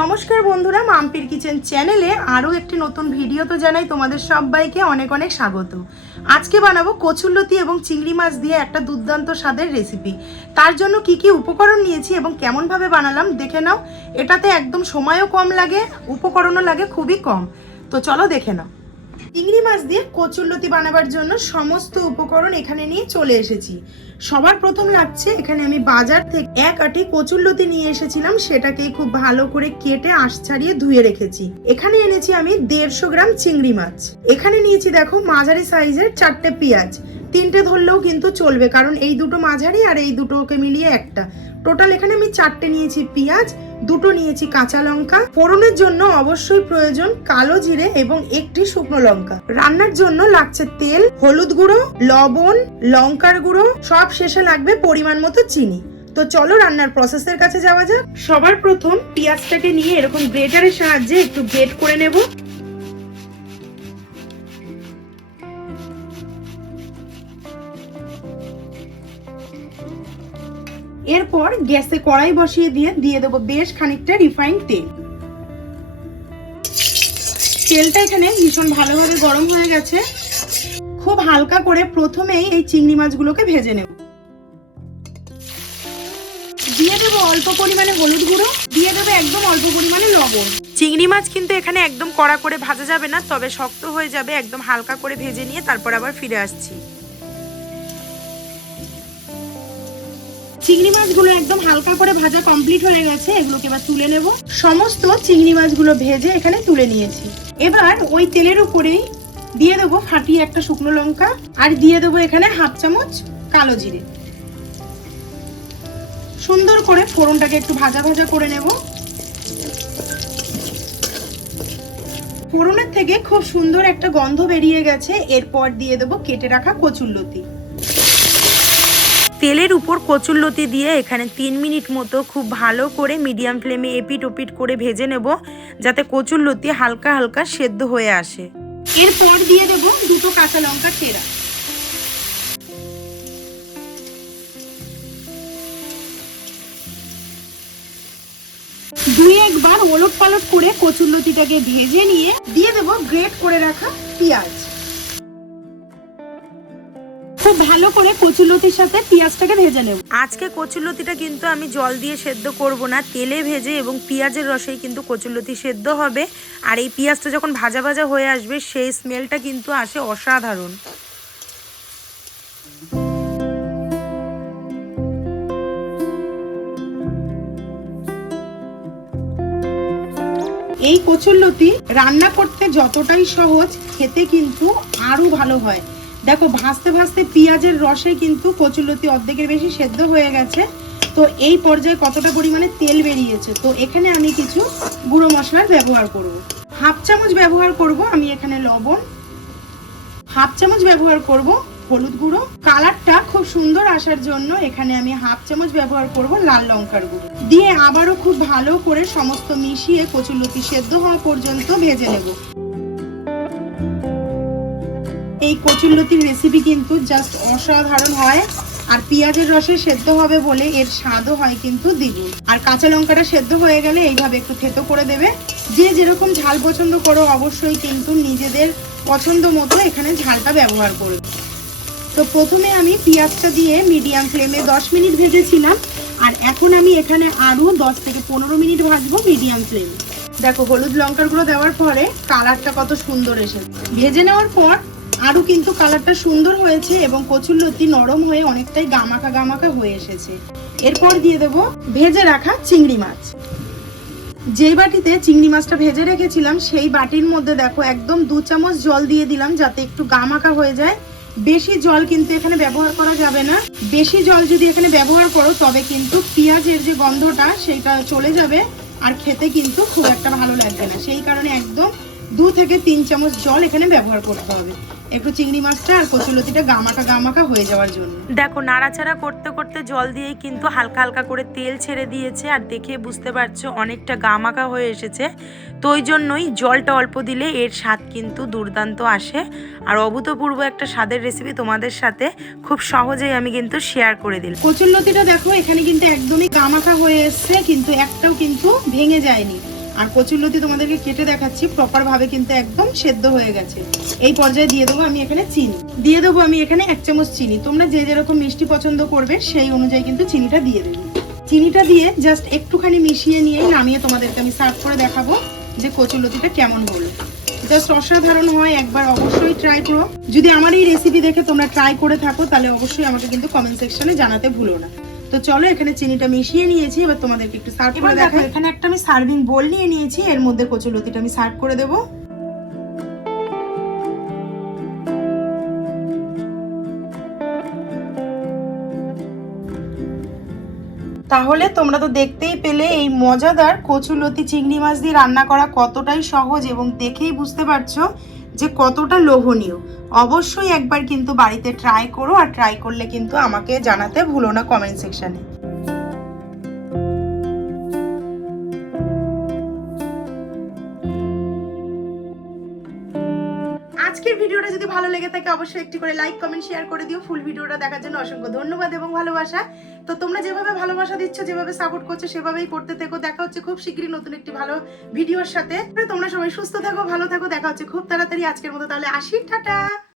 নমস্কার বন্ধুরা, মাম্পির কিচেন চ্যানেলে আরও একটি নতুন ভিডিও তো জানাই তোমাদের সবাইকে অনেক অনেক স্বাগত। আজকে বানাবো কচুল্লতি এবং চিংড়ি মাছ দিয়ে একটা দুর্দান্ত স্বাদের রেসিপি। তার জন্য কি কি উপকরণ নিয়েছি এবং কেমনভাবে বানালাম দেখে নাও। এটাতে একদম সময়ও কম লাগে, উপকরণও লাগে, খুবই কম। তো চলো দেখে নাও। চিংড়ি মাছ দিয়ে কচুরলতি বানাবার জন্য সমস্ত উপকরণ এখানে নিয়ে চলে এসেছি। সবার প্রথম লাগছে, এখানে আমি বাজার থেকে এক আটি কচুরলতি নিয়ে এসেছিলাম, সেটাকে খুব ভালো করে কেটে আঁশ ছাড়িয়ে ধুয়ে রেখেছি। এখানে এনেছি আমি দেড়শো গ্রাম চিংড়ি মাছ। এখানে নিয়েছি, দেখো, মাঝারি সাইজের চারটে পেঁয়াজ। তিনটে ধরলেও কিন্তু চলবে, কারণ এই দুটো মাঝারি আর এই দুটোকে মিলিয়ে একটা। টোটাল এখানে আমি চারটে নিয়েছি পেঁয়াজ, দুটো নিয়েছি কাঁচা লঙ্কা। ফোড়নের জন্য অবশ্যই প্রয়োজন কালো জিরে এবং একটি শুকনো লঙ্কা। রান্নার জন্য লাগছে তেল, হলুদ গুঁড়ো, লবণ, লঙ্কার গুঁড়ো, সব শেষে লাগবে পরিমাণ মতো চিনি। তো চলো রান্নার প্রসেসের কাছে যাওয়া যাক। সবার প্রথম পেঁয়াজটাকে নিয়ে এরকম গ্রেটারের সাহায্যে একটু গ্রেট করে নেব। এরপর গ্যাসে কড়াই বসিয়ে দিয়ে দিয়ে দেবো বেশ খানিকটা রিফাইন্ড তেল। তেলটা এখানে ভীষণ ভালোভাবে গরম হয়ে গেছে। খুব হালকা করে প্রথমেই এই চিংড়ি মাছগুলোকে ভেজে নেব। দিয়ে দেবো অল্প পরিমাণে হলুদ গুঁড়ো, দিয়ে দেবো একদম অল্প পরিমাণে লবণ। চিংড়ি মাছ কিন্তু এখানে একদম কড়া করে ভাজা যাবে না, তবে শক্ত হয়ে যাবে, একদম হালকা করে ভেজে নিয়ে তারপর আবার ফিরে আসছি। চিংড়ি মাছগুলো একদম হালকা করে ভাজা কমপ্লিট হয়ে গেছে, এগুলোকে এবার তুলে নেব। সমস্ত চিংড়ি মাছগুলো ভেজে এখানে তুলে নিয়েছি। এবার ওই তেলের উপরেই দিয়ে দেবো ফাটিয়ে একটা শুকনো লঙ্কা, আর দিয়ে দেবো এখানে হাফ চামচ কালো জিরে। সুন্দর করে ফোড়নটাকে একটু ভাজা ভাজা করে নেব। ফোড়নের থেকে খুব সুন্দর একটা গন্ধ বেরিয়ে গেছে, এরপর দিয়ে দেবো কেটে রাখা কচুল্লতি তেলের উপর কচুরলতি দিয়ে এখানে তিন মিনিট মতো খুব ভালো করে মিডিয়াম ফ্লেমে এপিট ওপিট করে ভেজে নেব, যাতে কচুরলতি হালকা হালকা সেদ্ধ হয়ে আসে। এরপর দিয়ে দেব দুটো কাঁচা লঙ্কা চেরা। দুই একবার ওলট পালট করে কচুরলতিটাকে ভেজে নিয়ে দিয়ে দেব গ্রেট করে রাখা পেঁয়াজ। খুব ভালো করে কচুলতির সাথে পেঁয়াজটাকে ভেজে নেব। আজকে কচুলতিটা কিন্তু আমি জল দিয়ে সেদ্ধ করব না তেলে ভেজে এবং পেঁয়াজের রসেই কিন্তু কচুলতি সেদ্ধ হবে। আর এই পেঁয়াজটা যখন ভাজা ভাজা হয়ে আসবে সেই স্মেলটা কিন্তু আসে অসাধারণ। এই কচুল্লতি রান্না করতে যতটাই সহজ খেতে কিন্তু আরও ভালো হয়। দেখো, ভাজতে ভাজতে পেঁয়াজের রসে কিন্তু কচুলতি অর্ধেকের বেশি সেদ্ধ হয়ে গেছে। তো এই পর্যায়ে কতটা পরিমাণে তেল বেরিয়েছে? তো এখানে আমি কিছু গুঁড়ো মশলার ব্যবহার করব। হাফ চামচ ব্যবহার করব আমি এখানে লবণ। হাফ চামচ ব্যবহার করব হলুদ গুঁড়ো। কালারটা খুব সুন্দর আসার জন্য এখানে আমি হাফ চামচ ব্যবহার করব লাল লঙ্কার গুঁড়ো। দিয়ে আবারও খুব ভালো করে সমস্ত মিশিয়ে কচুলতি সেদ্ধ হওয়া পর্যন্ত ভেজে নেব। এই কচুল্লতির রেসিপি কিন্তু জাস্ট অসাধারণ হয়। আর পেঁয়াজের রসে সেদ্ধ হবে বলে এর স্বাদও হয় কিন্তু দ্বিগুণ। আর কাঁচা লঙ্কাটা সেদ্ধ হয়ে গেলে এইভাবে একটু থেতো করে দেবে। যে যেরকম ঝাল পছন্দ করো অবশ্যই কিন্তু নিজেদের পছন্দ মতো এখানে ঝালটা ব্যবহার করবে। তো প্রথমে আমি পেঁয়াজটা দিয়ে মিডিয়াম ফ্লেমে দশ মিনিট ভেজেছিলাম। আর এখন আমি এখানে আরও দশ থেকে পনেরো মিনিট ভাজবো মিডিয়াম ফ্লেমে দেখো হলুদ লঙ্কার গুঁড়ো দেওয়ার পরে কালারটা কত সুন্দর এসেছে। ভেজে নেওয়ার পর আরও কিন্তু কালারটা সুন্দর হয়েছে এবং কচুর লতি নরম হয়ে অনেকটাই গামাকা গামাকা হয়ে এসেছে। এরপর দিয়ে দেবো ভেজে রাখা চিংড়ি মাছ। যেই বাটিতে চিংড়ি মাছটা ভেজে রেখেছিলাম, সেই বাটির মধ্যে দেখো একদম দু চামচ জল দিয়ে দিলাম যাতে একটু গামাকা হয়ে যায়। বেশি জল কিন্তু এখানে ব্যবহার করা যাবে না। বেশি জল যদি এখানে ব্যবহার করো, তবে কিন্তু পেঁয়াজের যে গন্ধটা, সেটা চলে যাবে আর খেতে কিন্তু খুব একটা ভালো লাগবে না। সেই কারণে একদম দু থেকে তিন চামচ জল এখানে ব্যবহার করতে হবে। একটু চিংড়ি মাছটা আর কচুলতিটা গামাকা গামাকা হয়ে যাওয়ার জন্য। দেখো নাড়াচাড়া করতে করতে জল দিয়েই কিন্তু হালকা হালকা করে তেল ছেড়ে দিয়েছে আর দেখে বুঝতে পারছ অনেকটা গামাকা হয়ে এসেছে। তো ওই জন্যই জলটা অল্প দিলে এর স্বাদ কিন্তু দুর্দান্ত আসে। আর অভূতপূর্ব একটা স্বাদের রেসিপি তোমাদের সাথে খুব সহজেই আমি কিন্তু শেয়ার করে দিলাম। কচুল্লতিটা দেখো এখানে কিন্তু একদমই গামাখা হয়ে এসছে কিন্তু একটাও কিন্তু ভেঙে যায়নি। আর কচুরলতি তোমাদেরকে কেটে দেখাচ্ছি প্রপার ভাবে কিন্তু একদম সেদ্ধ হয়ে গেছে। এই পর্যায়ে দিয়ে দেবো আমি এখানে চিনি। দিয়ে দেবো আমি এখানে এক চামচ চিনি। তোমরা যে যেরকম মিষ্টি পছন্দ করবে, সেই অনুযায়ী কিন্তু চিনিটা দিয়ে দেবে। চিনিটা দিয়ে জাস্ট একটুখানি মিশিয়ে নিয়ে নামিয়ে তোমাদেরকে আমি সার্ভ করে দেখাবো যে কচুরলতিটা কেমন হলো। জাস্ট অসাধারণ হয়, একবার অবশ্যই ট্রাই করো। যদি আমার এই রেসিপি দেখে তোমরা ট্রাই করে থাকো, তাহলে অবশ্যই আমাকে কিন্তু কমেন্ট সেকশনে জানাতে ভুলো না। তো চলো এখানে চিনিটা মিশিয়ে নিয়েছি এবার তোমাদেরকে একটু সার্ভ করে দেখো এখানে একটা আমি সার্ভিং বোল নিয়ে নিয়েছি এর মধ্যে কচুলতিটা আমি সার্ভ করে দেবো। তাহলে তোমরা তো দেখতেই পেলে এই মজাদার কচুলতি চিংড়ি মাছ দিয়ে রান্না করা কতটাই সহজ এবং দেখেই বুঝতে পারছ। যে কতটা লোভনীয়। অবশ্যই একবার কিন্তু বাড়িতে ট্রাই করো আর ট্রাই করলে কিন্তু আমাকে জানাতে ভুলো না কমেন্ট সেকশনে ভিডিওটা যদি ভালো লেগে থাকে, অবশ্যই একটি করে লাইক কমেন্ট শেয়ার করে দিও। ফুল ভিডিওটা দেখার জন্য অসংখ্য ধন্যবাদ এবং ভালোবাসা। তো তোমরা যেভাবে ভালোবাসা দিচ্ছ, যেভাবে সাপোর্ট করছ, সেভাবেই করতে থেকো। দেখা হচ্ছে খুব শীঘ্রই নতুন একটি ভালো ভিডিওর সাথে। তোমরা সবাই সুস্থ থাকো, ভালো থাকো। দেখা হচ্ছে খুব তাড়াতাড়ি আজকের মতো। তাহলে আসি। টাটা!